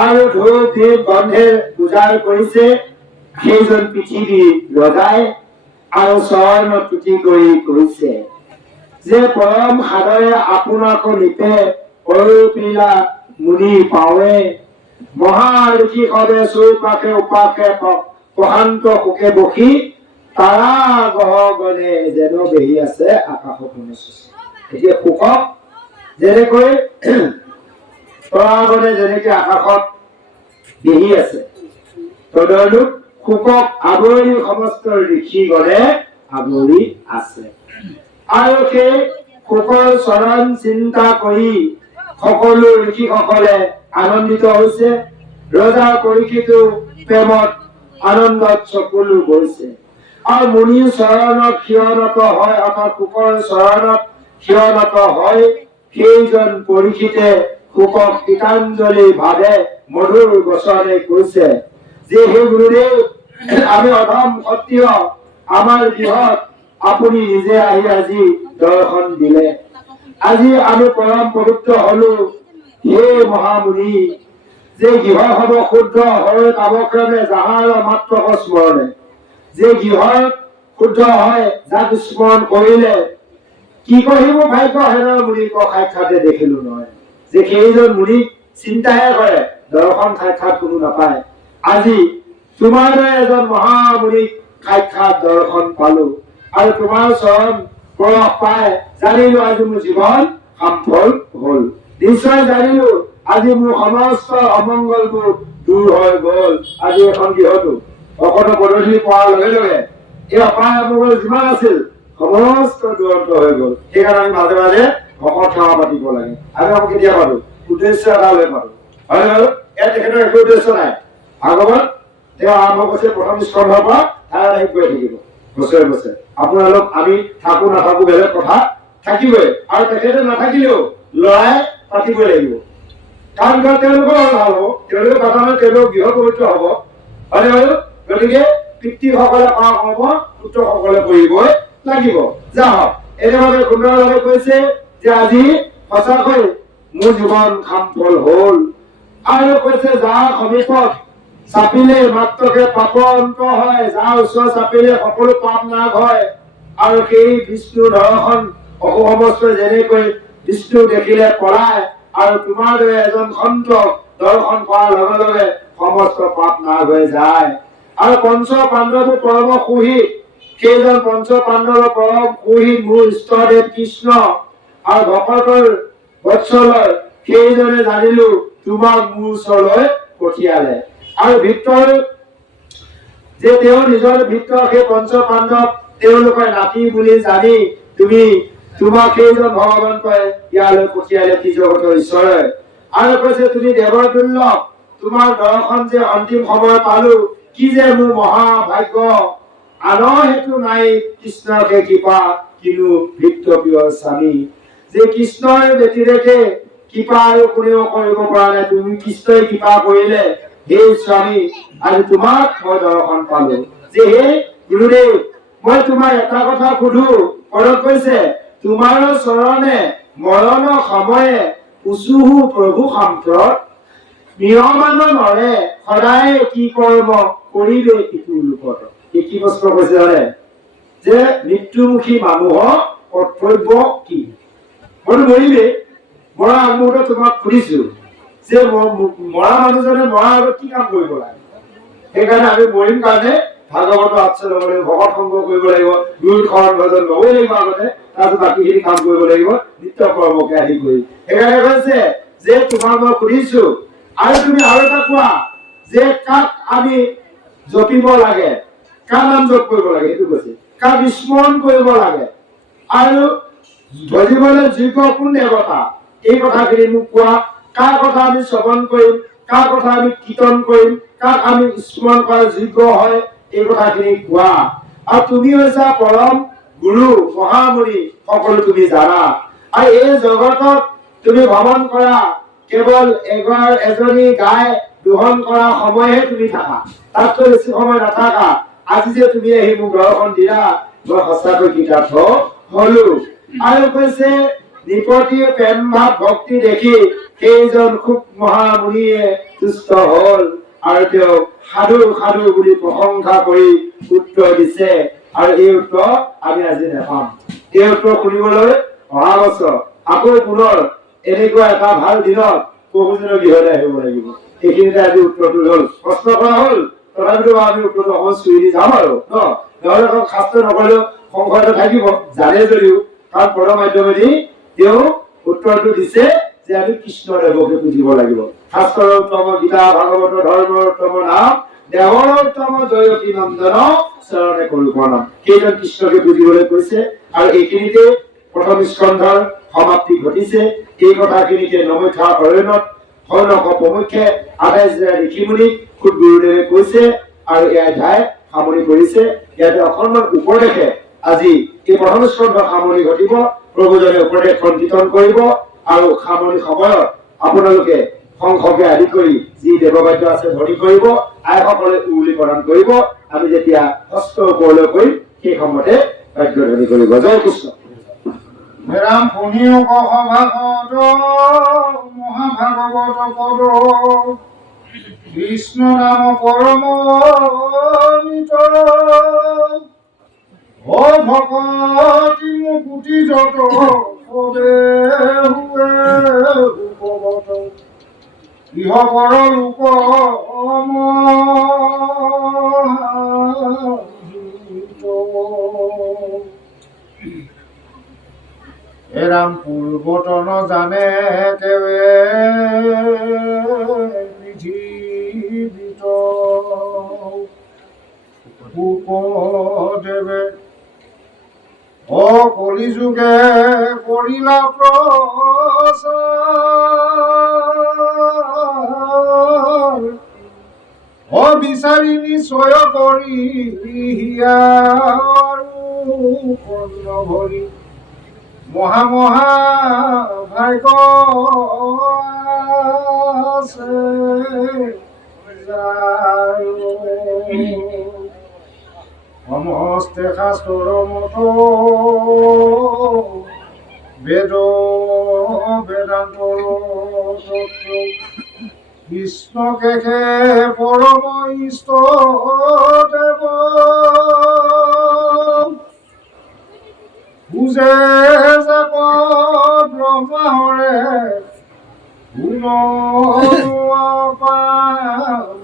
আৰু ধূপ দীপ গন্ধে পূজাৰ কৰিছে সেইজন পৃথিৱীৰ ৰজাই আৰু চৰণত তুতি কৰি কৈছে যে পৰম সাদৰে আপোনাক নিপে অৰূপিলা মুনি পাৱে মহা ঋষি সবে চৌপাশে উপাসে প্ৰশান্ত সুখে বসি তাৰা গহগনে যেন বেহি আছে আকাশত এতিয়া শুকক যেনেকৈ তৰাগনে যেনেকে আকাশত বেহি আছে তদনুৰূপ শুকক আৱৰি সমস্ত ঋষিগণে আৱৰি আছে আৰু সেই শুকৰ চৰণ চিন্তা কৰি সকলো ঋষিসকলে আনন্দিত হৈছে ৰজা পৰীক্ষিতো প্ৰেমত আনন্দত চকুলো গৈছে আৰু মুনিৰ চৰণত ক্ষীণত হয় অৰ্থাৎ শুকৰ চৰণত ক্ষীণত হয় সেইজন পৰীক্ষিতে শুকক গীতাঞ্জলি ভাৱে মধুৰ বচনে কৈছে যে হে গুৰুদেৱ আমি অধম ক্ষত্ৰিয় আমাৰ গৃহত আপুনি নিজে আহি আজি দৰ্শন দিলে আজি আমি পৰম পবিত্ৰ হলো হে মহামুনি যে গৃহ হব শুদ্ধ হয় কামক্ৰমে যাহাৰ মাত্ৰ স্মৰণে যে গৃহত শুদ্ধ হয় যাক স্মৰণ কৰিলে কি কহিব ভাগ্য হেনৰ মুনিক সাক্ষাতে দেখিলো নহয় যে সেইজন মুনিক চিন্তাহে কৰে দৰ্শন সাক্ষাৎ কোনো নাপায় আজি তোমাৰ দৰে এজন মহামুনিক সাক্ষাৎ দৰ্শন পালো আৰু তোমাৰ চৰণ পৰশ পাই জানিলো আজি মোৰ জীৱন সফল হল নিশ্চয় জানিলো আজি মোৰ সমস্ত অমংগলবোৰ দূৰ হৈ গল আজি এখন গৃহতো অকণ পদধূলি পোৱাৰ লগে লগে এই অপায় অমংগল যিমান আছিল সমস্ত দূৰন্ত হৈ গল সেইকাৰণে আমি মাজে মাজে ভকত সেৱা পাতিব লাগে আমি আকৌ কেতিয়া পাতো উদ্দেশ্য এটা লৈ পাতো হয় বাৰু ইয়াত তেখেতৰ একো উদ্দেশ্য নাই ভাগৱত তেওঁ আৰম্ভ কৰিছে প্ৰথম স্কন্ধৰ পৰা ধাৰাবাহিক গৈ থাকিব বছৰে বছৰে আপোনালোক আমি থাকো নাথাকো বেলেগ কথা থাকিবই আৰু তেখেতে নাথাকিলেও লৰাই পাতিবই লাগিব কাৰণ তেওঁলোকৰ ভাল হব তেওঁলোকে পতা মানে তেওঁলোক গৃহ পবিত্ৰ হব হয় বাৰু গতিকে পিতৃসকলে কৰা কৰ্ম পুত্ৰসকলে কৰিবই লাগিব যা হওক এনেভাৱে সুন্দৰভাৱে কৈছে যে আজি সঁচাকৈ মোৰ জীৱন সফল হল আৰু কৈছে যাৰ সমীপত চাপিলে মাত্ৰকে পাপ অন্ত হয় যাৰ ওচৰ চাপিলে সকলো পাপ নাশ হয় আৰু সেই বিষ্ণু দৰ্শন অসমস্ত যেনেকৈ বিষ্ণু দেখিলে পলায় আৰু তোমাৰ দৰে এজন সন্তক দৰ্শন কৰাৰ লগে লগে সমস্ত পাপ নাশ হৈ যায় আৰু পঞ্চ পাণ্ডৱ পৰম সুহৃদ সেইজন পঞ্চ পাণ্ডৱ পৰম সুহৃদ মোৰ ইষ্টদেৱ কৃষ্ণ আৰু ভকতৰ বৎসলৰ সেইজনে জানিলো তোমাক মোৰ ওচৰলৈ পঠিয়ালে আৰু ভিতৰ যে তেওঁ নিজৰ ভিতৰ সেই পঞ্চ পাণ্ডৱ তেওঁলোকৰ নাতি বুলি জানি তুমি তোমাক সেইজন ভগৱন্তই ইয়ালৈ পঠিয়ালে ত্ৰিজগতৰ ঈশ্বৰে আৰু কৈছে তুমি দেৱৰ দুৰ্লভ তোমাৰ দৰ্শন যে অন্তিম সময় পালো কি যে মোৰ মহাভাগ্য আনৰ হেতু নাই কৃষ্ণৰ কৃপা কিনো ভৃত্য প্ৰিয় স্বামী যে কৃষ্ণৰ ব্যতিৰেকে কৃপা আৰু কোনেও কৰিব পৰা নাই তুমি কৃষ্ণই কৃপা কৰিলে হে স্বামী আজি তোমাক মই দৰ্শন পালো যে হে গুৰুদেৱ মই তোমাক এটা কথা সুধো পৰক কৈছে তোমাৰ চৰণে মৰণ সময়ে উচুহু প্ৰভু সন্তৰ নিয়মানো নৰে সদায় কি কৰ্ম কৰিলে ইটো লোকৰ কি প্ৰশ্ন কৈছে জানে যে মৃত্যুমুখী মানুহৰ কৰ্তব্য কি মইতো মৰিলে মৰা আগমুহূৰ্তত তোমাক সুধিছো যে মৰা মানুহজনে মৰা আগত কি কাম কৰিব লাগে সেইকাৰণে আমি মৰিম কাৰণে ভাগৱতৰ আশ্ৰয় ল'ব লাগিব ভকত সংগ কৰিব লাগিব গুৰু শৰণ ভজন ল'বই লাগিব আগতে তাৰপিছত বাকীখিনি কাম কৰিব লাগিব নিত্য কৰ্মকে আদি কৰি সেইকাৰণে কৈছে যে তোমাক মই সুধিছো আৰু তুমি আৰু এটা কোৱা যে কাক আমি জপিব লাগে কাৰ নাম জপ কৰিব লাগে সেইটো কৈছে কাক স্মৰণ কৰিব লাগে আৰু ভজিবলৈ যোগ্য কোন দেৱতা এই কথাখিনি মোক কোৱা কাৰ কথা আমি শ্ৰৱণ কৰিম কাৰ কথা আমি কীৰ্তন কৰিম কাক আমি স্মৰণ কৰাৰ যোগ্য হয় এই কথাখিনি কোৱা আৰু তুমি হৈছা পৰম গুৰু মহামুনি সকলো তুমি জানা আৰু এই জগতত তুমি ভ্ৰমণ কৰা কেৱল এজনী গাই দোহন কৰা সময়হে তুমি থাকা তাতকৈ বেছি সময় নাথাকা আজি যে তুমি আহি মোক দৰ্শন দিলা মই সঁচাকৈ কৃতাৰ্থ হলো আৰু কৈছে নিপতি প্ৰেম ভাৱ ভক্তি দেখি সেইজন খুব মহামুনিয়ে তুষ্ট হল আৰু তেওঁ সাধু সাধু বুলি প্ৰশংসা কৰি উত্তৰ দিছে আৰু এই উত্তৰ আমি আজি নাপাম এই উত্তৰ শুনিবলৈ অহা বছৰ আকৌ পুনৰ এনেকুৱা এটা ভাল দিনত বহুজনৰ গৃহলৈ আহিব লাগিব এইখিনিতে আজি উত্তৰটো হল প্ৰশ্ন কৰা হল তথাপিতো আমি উত্তৰটো অকণ চুই দি যাম আৰু নহলে অকণ শাস্ত্ৰ নকৰিলেও সংশয়টো থাকিব জানে যদিও কাৰণ পৰ মাধ্যমেদি তেওঁ উত্তৰটো দিছে যে আমি কৃষ্ণদেৱকে বুজিব লাগিব শাস্ত্ৰৰ উত্তম গীতা ভাগৱত ধৰ্মৰ উত্তম নাম দেৱৰ উত্তম জয়তী নন্দন চৰণে কৰো প্ৰণাম সেইজন কৃষ্ণকে বুজিবলৈ কৈছে আৰু এইখিনিতে প্ৰথম স্কন্ধৰ সমাপ্তি ঘটিছে এই কথাখিনিকে নমৈথা অৰণ্যত শৌনক প্ৰমুখ্যে 28 ঋষিমুনি খুদ গুৰুদেৱে কৈছে আৰু এই অধ্যায় সামৰি কৰিছে ইয়াতে অকণমান উপদেশে আজি এই প্ৰথম স্কন্ধৰ সামৰি ঘটিব প্ৰভুজনে উপদেশখন কীৰ্তন কৰিব আৰু সামৰি সময়ত আপোনালোকে সংঘকে আদি কৰি যি দেৱবাদ্য আছে ধৰি কৰিব আইসকলে উৰুলি প্ৰদান কৰিব আমি যেতিয়া হস্ত ওপৰলৈ কৰিম সেই সময়তে বাদ্য ধৰি কৰিব জয় কৃষ্ণ ৰাম শুনিও সভাগত মহাভাগৱত পদ কৃষ্ণ নাম পৰম ও ভকতি মুকুতি যত সবে হুৱে উপগত ইহ পৰ লোক এৰাম পূৰ্বতন জানে কেৱে পৃথিৱীত উপদেৱে অ কলিযুগে কৰিলা প্ৰচাৰ অ বিচাৰি নিশ্চয় কৰি ভৰি মহা মহা ভাগ্য আছে সমস্তে শাস্ত্ৰৰ মত বেদ বেদান্তৰ তত্ত্ব কৃষ্ণকে পৰম ইষ্ট দেৱ বুজে যাক ব্ৰহ্মাহৰে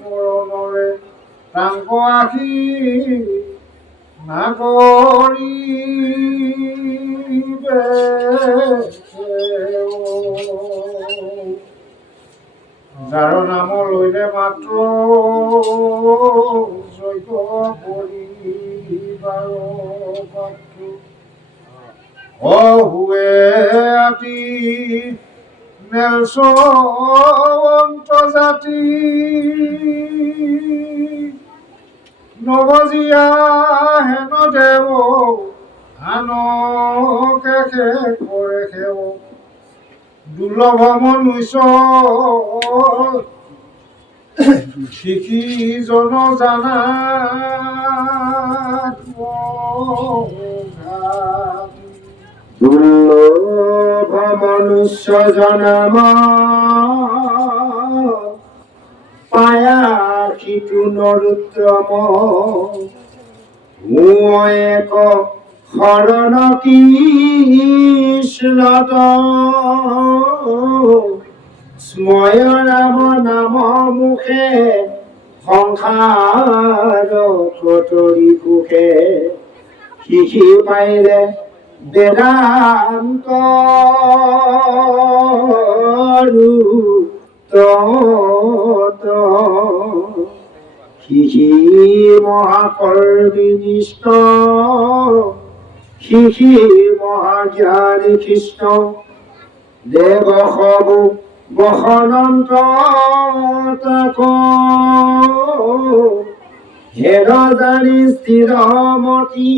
মৰণৰে তাংক আশী নাগৰিবে যাৰ নাম লৈলে মাত্ৰ যজ্ঞ কৰিবাৰ পাত্ৰ অহুৱে আতি নেলচন্ত জাতি নবজিয়া হেন দেৱ আনকে কৰে সেৱ দুৰ্লভ মনুষ্য শিখি জন জানা স্বজনম পায়া সিটু নৰোত্তম এক শৰণ কৃষ্ণত স্ময় ৰাম নাম মুখে সংসাৰ কটৰি সুখে শিশি পাইলে বেদান্ত শিশি মহাকৰ্মীনিষ্ঠ শিশি মহাজ্ঞানী কৃষ্ণ দেৱ সবু বসনন্ত তাক হেৰ জানি স্থিৰমতি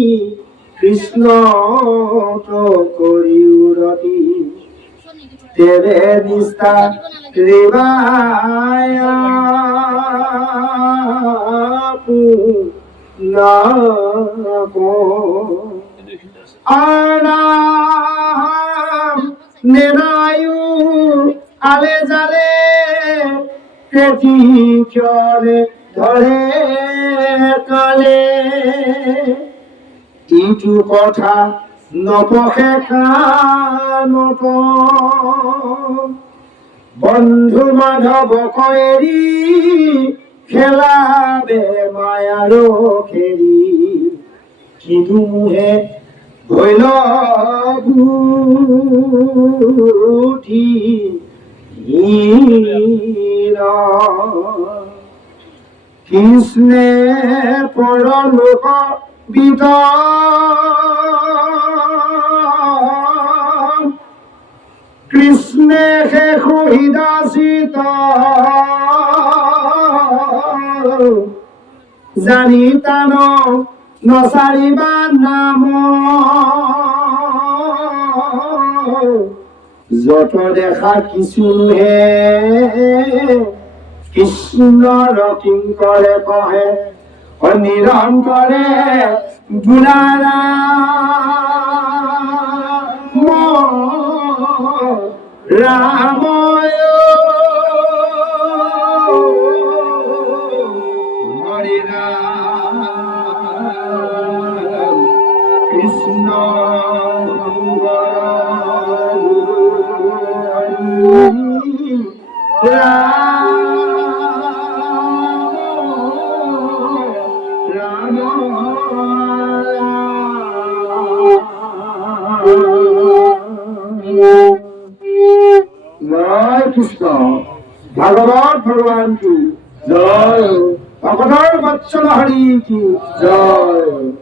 কৃষ্ণ কৰি উৰতি তেৰে নিষ্ঠা ৰেবায়া আনাম নেনায়ু আলে জালে কেতিচৰে ধৰে কালে ইটো কথা নপখে কাণত বন্ধু মাধৱ কয়েৰি খেলাবে মায়াৰ খেৰি কিন্তু মুহে ভৈল বুদ্ধি কৃষ্ণে পৰলোক বিদ কৃষ্ণে শেষ হৃদাচিত জানি তান নচাৰিবা নাম যত দেখা কিছুহে কৃষ্ণৰ কিংকৰে কহে নিৰন্তৰে গুণাৰাম ৰাময় হৰি ৰাম কৃষ্ণ জয় কৃষ্ণ ভাগৱত ভগৱান কি জয় ভগৱতৰ বৎসল হৰি কি জয়।